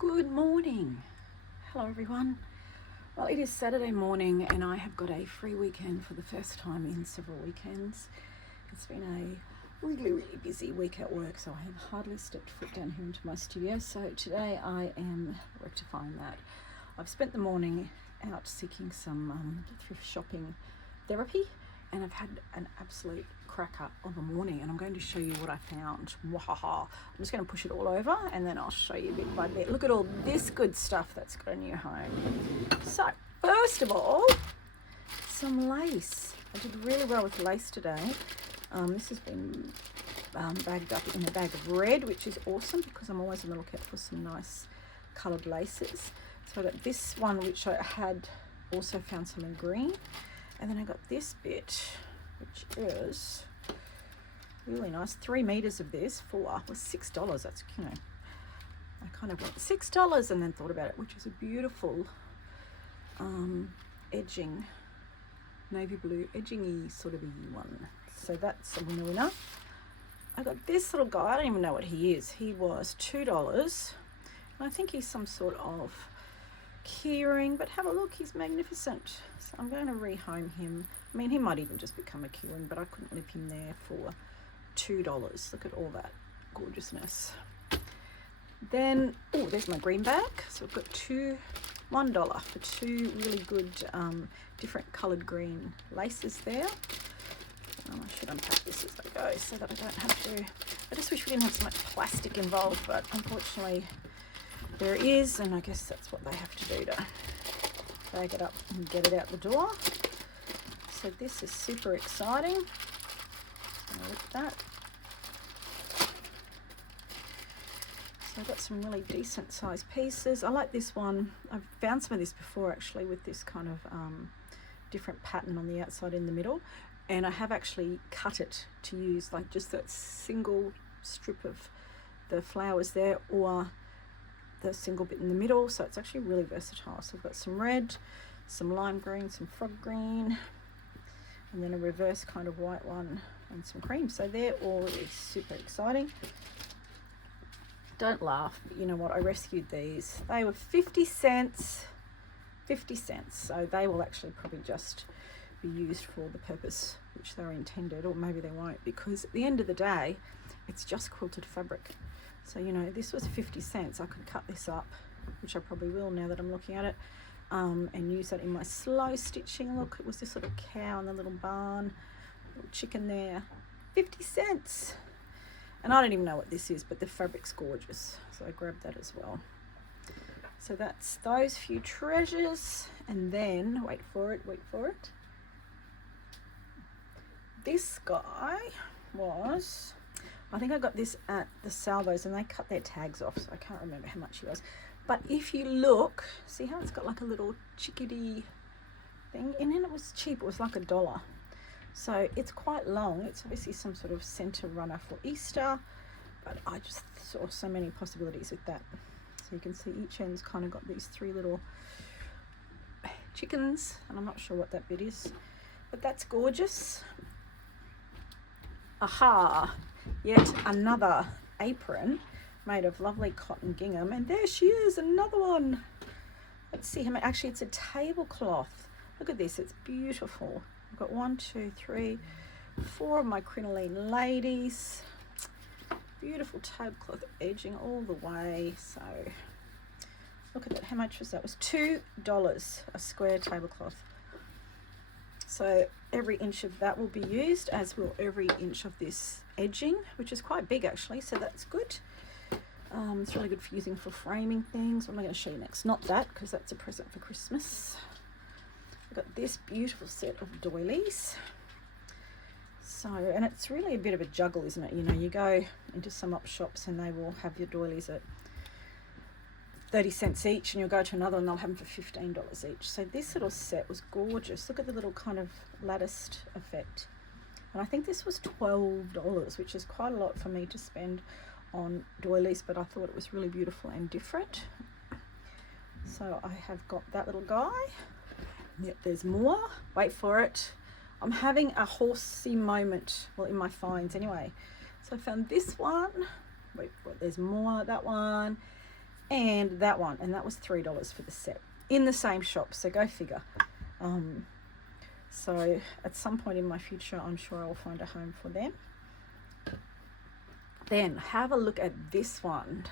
Good morning. Hello everyone. Well, it is Saturday morning and I have got a free weekend for the first time in several weekends. It's been a really busy week at work, so I have hardly stepped foot down here into my studio. So today I am rectifying that. I've spent the morning out seeking some thrift shopping therapy, and I've had an absolute cracker of a morning, and I'm going to show you what I found. Wahaha. I'm just going to push it all over and then I'll show you bit by bit. Look at all this good stuff that's got a new home. So first of all, some lace. I did really well with lace today. This has been bagged up in a bag of red, which is awesome because I'm always on the lookout for some nice coloured laces. So I got this one, which I had also found some in green. And then I got this bit, which is really nice. 3 meters of this for was $6. That's, you know, I kind of went $6 and then thought about it, which is a beautiful edging, navy blue, edging-y sort of a one. So that's a winner. I got this little guy. I don't even know what he is. He was $2. And I think he's some sort of keyring, but have a look, he's magnificent. So I'm going to rehome him. I mean, he might even just become a keyring, but I couldn't leave him there for $2. Look at all that gorgeousness. Then, oh, there's my greenback. So I've got $1 for 2 really good different coloured green laces there. I should unpack this as I go so that I don't have to. I just wish we didn't have so much plastic involved, but unfortunately there is, and I guess that's what they have to do to bag it up and get it out the door. So this is super exciting. Look at that. So I've got some really decent sized pieces. I like this one. I've found some of this before actually, with this kind of different pattern on the outside in the middle, and I have actually cut it to use like just that single strip of the flowers there, or the single bit in the middle. So it's actually really versatile. So I've got some red, some lime green, some frog green, and then a reverse kind of white one and some cream. So they're all really super exciting. Don't laugh, but you know what, I rescued these. They were 50 cents. 50 cents. So they will actually probably just be used for the purpose which they're intended, or maybe they won't, because at the end of the day it's just quilted fabric. So, you know, this was 50 cents. I could cut this up, which I probably will now that I'm looking at it, and use that in my slow stitching. Look, it was this little cow in the little barn, little chicken there. 50 cents. And I don't even know what this is, but the fabric's gorgeous. So I grabbed that as well. So that's those few treasures. And then, wait for it. This guy was, I think I got this at the Salvos, and they cut their tags off, so I can't remember how much he was. But if you look, see how it's got like a little chickadee thing, and then it was cheap. It was like $1. So it's quite long. It's obviously some sort of center runner for Easter, but I just saw so many possibilities with that. So you can see each end's kind of got these 3 little chickens, and I'm not sure what that bit is, but that's gorgeous. Aha! Yet another apron made of lovely cotton gingham, and there she is, another one. Let's see how many. Actually, it's a tablecloth. Look at this, it's beautiful. I've got 1, 2, 3, 4 of my crinoline ladies. Beautiful tablecloth edging all the way. So look at that. How much was that? It was $2 a square tablecloth. So every inch of that will be used, as will every inch of this edging, which is quite big actually, so that's good. It's really good for using for framing things. What am I going to show you next? Not that, because that's a present for Christmas. I've got this beautiful set of doilies. So, and it's really a bit of a juggle, isn't it? You know, you go into some op shops and they will have your doilies at 30 cents each, and you'll go to another and they'll have them for $15 each. So this little set was gorgeous. Look at the little kind of latticed effect. And I think this was $12, which is quite a lot for me to spend on doilies, but I thought it was really beautiful and different. So I have got that little guy. Yep, there's more. Wait for it. I'm having a horsey moment, well, in my finds anyway. So I found this one. Wait, there's more. That one. and that one, and that was $3 for the set in the same shop. So go figure. So at some point in my future, I'm sure I'll find a home for them. Then have a look at this one.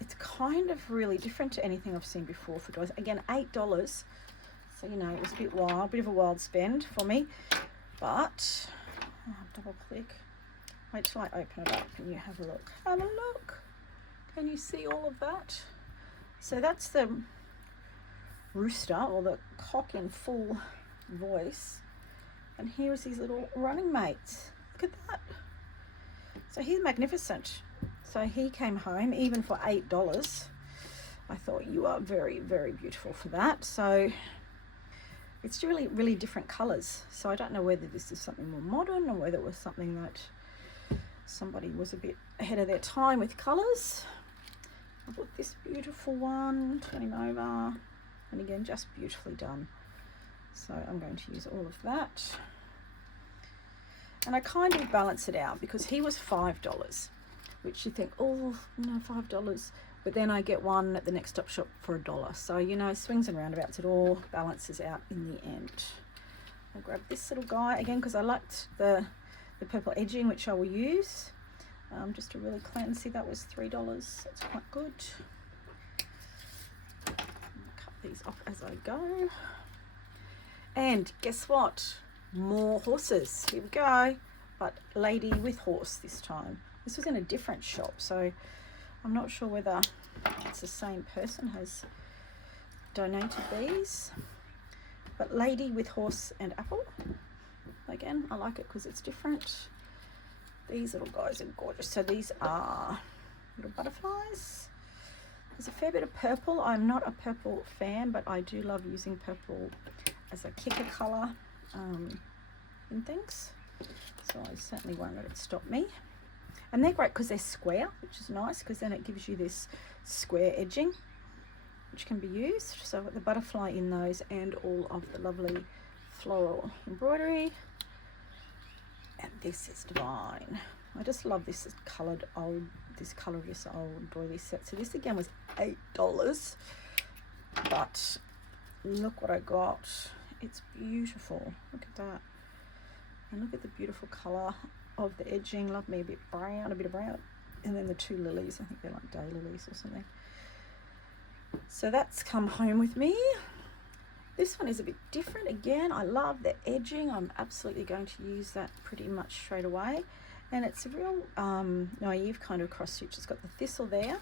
It's kind of really different to anything I've seen before for Doilies. Again, $8. So, you know, it was a bit wild, bit of a wild spend for me. But, double click. Wait till I open it up and you have a look. Have a look. Can you see all of that? So that's the rooster, or the cock in full voice. And here is his little running mates. Look at that. So he's magnificent. So he came home even for $8. I thought, you are very, very beautiful for that. So it's really, really different colors. So I don't know whether this is something more modern or whether it was something that somebody was a bit ahead of their time with colors. I've got this beautiful one, turning over, and again, just beautifully done. So I'm going to use all of that. And I kind of balance it out because he was $5, which you think, oh, no, $5. But then I get one at the next stop shop for $1. So, you know, swings and roundabouts, it all balances out in the end. I'll grab this little guy again because I liked the purple edging, which I will use. Just to really cleanse. See, that was $3. That's quite good. Cut these off as I go. And guess what? More horses. Here we go. But lady with horse this time. This was in a different shop, so I'm not sure whether it's the same person has donated these. But lady with horse and apple. Again, I like it because it's different. These little guys are gorgeous. So these are little butterflies. There's a fair bit of purple. I'm not a purple fan, but I do love using purple as a kicker colour in things. So I certainly won't let it stop me. And they're great because they're square, which is nice because then it gives you this square edging, which can be used. So I've got the butterfly in those and all of the lovely floral embroidery. And this is divine. I just love this coloured old, this colour of this old doily set. So this again was $8, but look what I got. It's beautiful. Look at that. And look at the beautiful colour of the edging. Love me a bit brown, a bit of brown. And then the two lilies, I think they're like daylilies or something. So that's come home with me. This one is a bit different. Again, I love the edging. I'm absolutely going to use that pretty much straight away. And it's a real naive kind of cross stitch. It's got the thistle there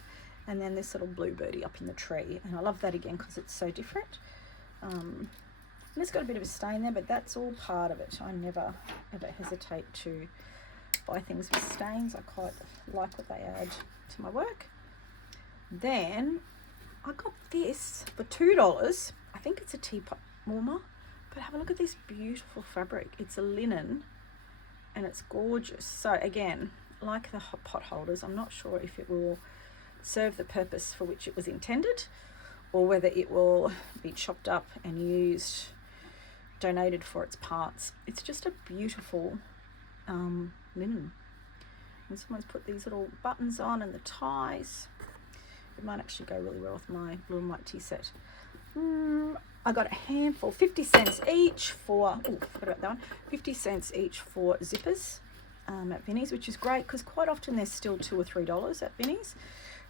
and then this little bluebirdie up in the tree. And I love that again because it's so different. And it's got a bit of a stain there, but that's all part of it. I never ever hesitate to buy things with stains. I quite like what they add to my work. Then I got this for $2. I think it's a teapot warmer, but have a look at this beautiful fabric. It's a linen and it's gorgeous. So again, like the hot pot holders, I'm not sure if it will serve the purpose for which it was intended or whether it will be chopped up and used, donated for its parts. It's just a beautiful linen. And someone's put these little buttons on and the ties. It might actually go really well with my blue and white tea set. I got a handful, 50 cents each for, oh, forgot about that one, 50 cents each for zippers at Vinnie's, which is great because quite often they're still $2 or $3 at Vinnie's.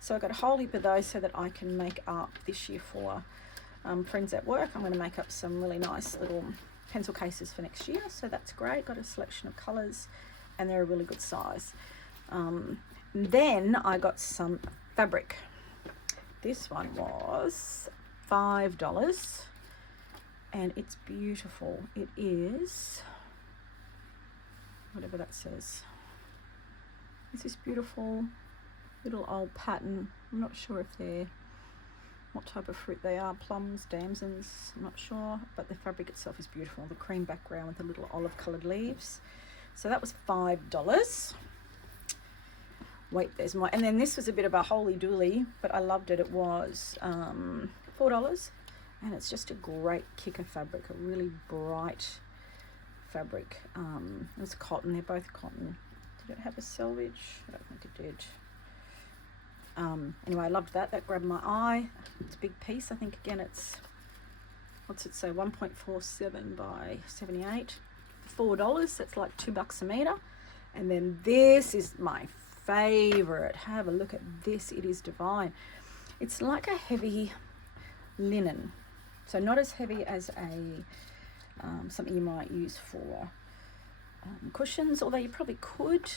So I got a whole heap of those so that I can make up this year for friends at work. I'm going to make up some really nice little pencil cases for next year. So that's great. Got a selection of colours and they're a really good size. Then I got some fabric. This one was $5 and it's beautiful. It is, whatever that says. It's this beautiful little old pattern. I'm not sure if they're, what type of fruit they are, plums, damsons, I'm not sure, but the fabric itself is beautiful. The cream background with the little olive coloured leaves. So that was $5. Wait, there's more. And then this was a bit of a holy dooly, but I loved it. It was $4 and it's just a great kicker fabric, a really bright fabric. It's cotton, they're both cotton. Did it have a selvage? I don't think it did. Anyway, I loved that. That grabbed my eye. It's a big piece. I think again it's, what's it say, 1.47 by 78, $4. That's like $2 a meter. And then this is my favorite. Have a look at this. It is divine. It's like a heavy linen, so not as heavy as a something you might use for cushions, although you probably could.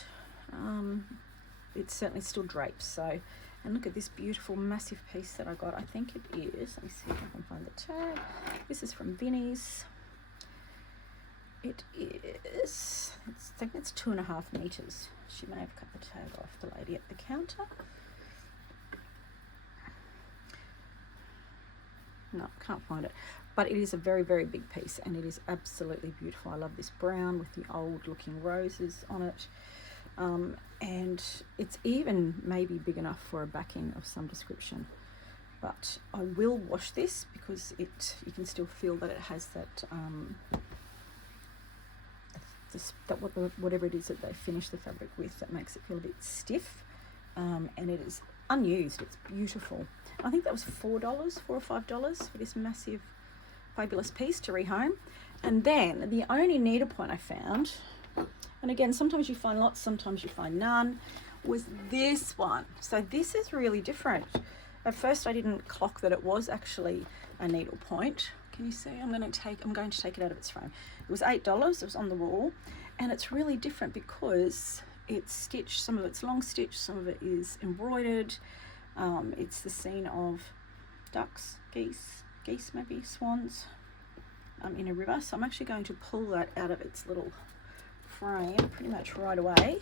It certainly still drapes. So, and look at this beautiful massive piece that I got. I think it is, let me see if I can find the tag. This is from Vinnie's. It is, I think it's 2.5 meters. She may have cut the tag off, the lady at the counter. No, can't find it. But it is a very, very big piece, and it is absolutely beautiful. I love this brown with the old looking roses on it. And it's even maybe big enough for a backing of some description. But I will wash this because you can still feel that it has that, whatever it is that they finish the fabric with that makes it feel a bit stiff. And it is unused. It's beautiful. I think that was $4 or $5 for this massive, fabulous piece to rehome. And then the only needlepoint I found, and again, sometimes you find lots, sometimes you find none, was this one. So this is really different. At first I didn't clock that it was actually a needlepoint. Can you see? I'm going to take it out of its frame. It was $8. It was on the wall, and it's really different because it's stitched. Some of it's long stitched, some of it is embroidered. It's the scene of ducks, geese maybe, swans, in a river. So I'm actually going to pull that out of its little frame pretty much right away.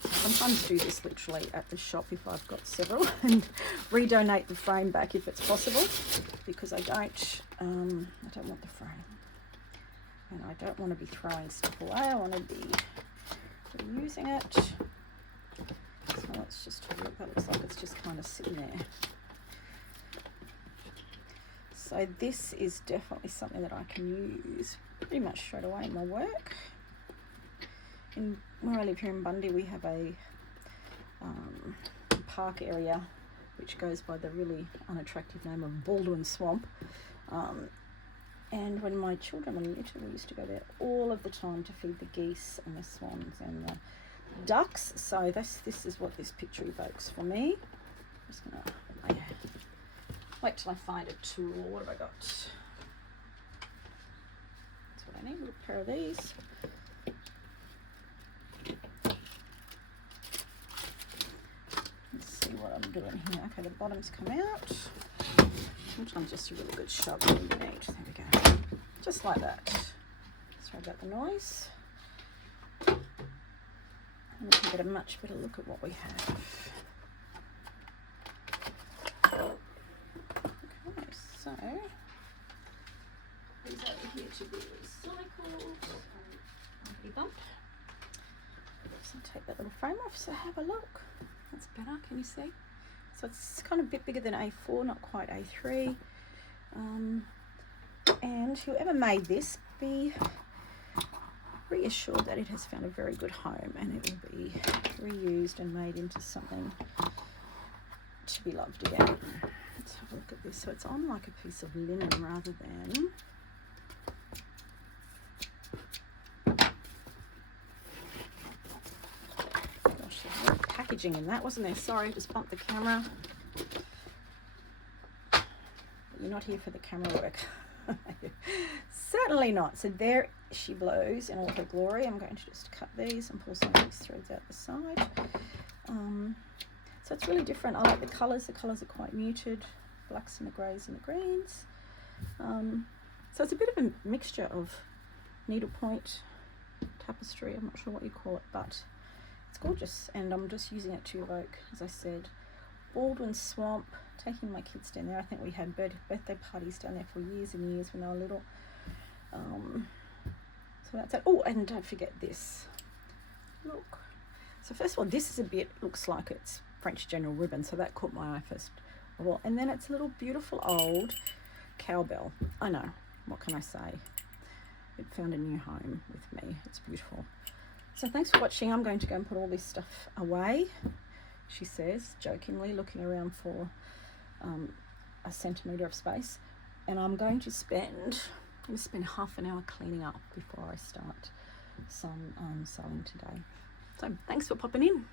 Sometimes do this literally at the shop if I've got several, and redonate the frame back if it's possible, because I don't want the frame, and I don't want to be throwing stuff away. I want to be reusing it. So let's just have a look. That looks like it's just kind of sitting there. So this is definitely something that I can use pretty much straight away in my work. Where I live here in Bundy, we have a park area which goes by the really unattractive name of Baldwin Swamp. And when my children were little, we used to go there all of the time to feed the geese and the swans and the ducks. So this is what this picture evokes for me. I'm just gonna wait till I find a tool. What have I got? That's what I need. A little pair of these. Let's see what I'm doing here. Okay, the bottom's come out. Sometimes just a really good shove when you need. There we go. Just like that. Sorry about the noise. And we can get a much better look at what we have. Okay, so these over here to be recycled. Bump. So I'll take that little frame off, so have a look. That's better, can you see? So it's kind of a bit bigger than A4, not quite A3. And whoever made this, be reassured that it has found a very good home, and it will be reused and made into something to be loved again. Let's have a look at this. So it's on like a piece of linen rather than... Gosh, there's a lot of packaging in that, wasn't there? Sorry, just bumped the camera. But you're not here for the camera work. Certainly not. So there she blows in all her glory. I'm going to just cut these and pull some of these threads out the side. So it's really different. I like the colours. The colours are quite muted. Blacks and the greys and the greens. So it's a bit of a mixture of needlepoint, tapestry, I'm not sure what you call it, but it's gorgeous. And I'm just using it to evoke, as I said, Baldwin Swamp, taking my kids down there. I think we had birthday parties down there for years and years when they were little. So that's it. Oh, and don't forget this. Look. So first of all, this is a bit, looks like it's French general ribbon, so that caught my eye first of all. And then it's a little beautiful old cowbell. I know, what can I say? It found a new home with me. It's beautiful. So thanks for watching. I'm going to go and put all this stuff away, she says, jokingly, looking around for a centimetre of space. And I'm going to spend half an hour cleaning up before I start some sewing today. So thanks for popping in.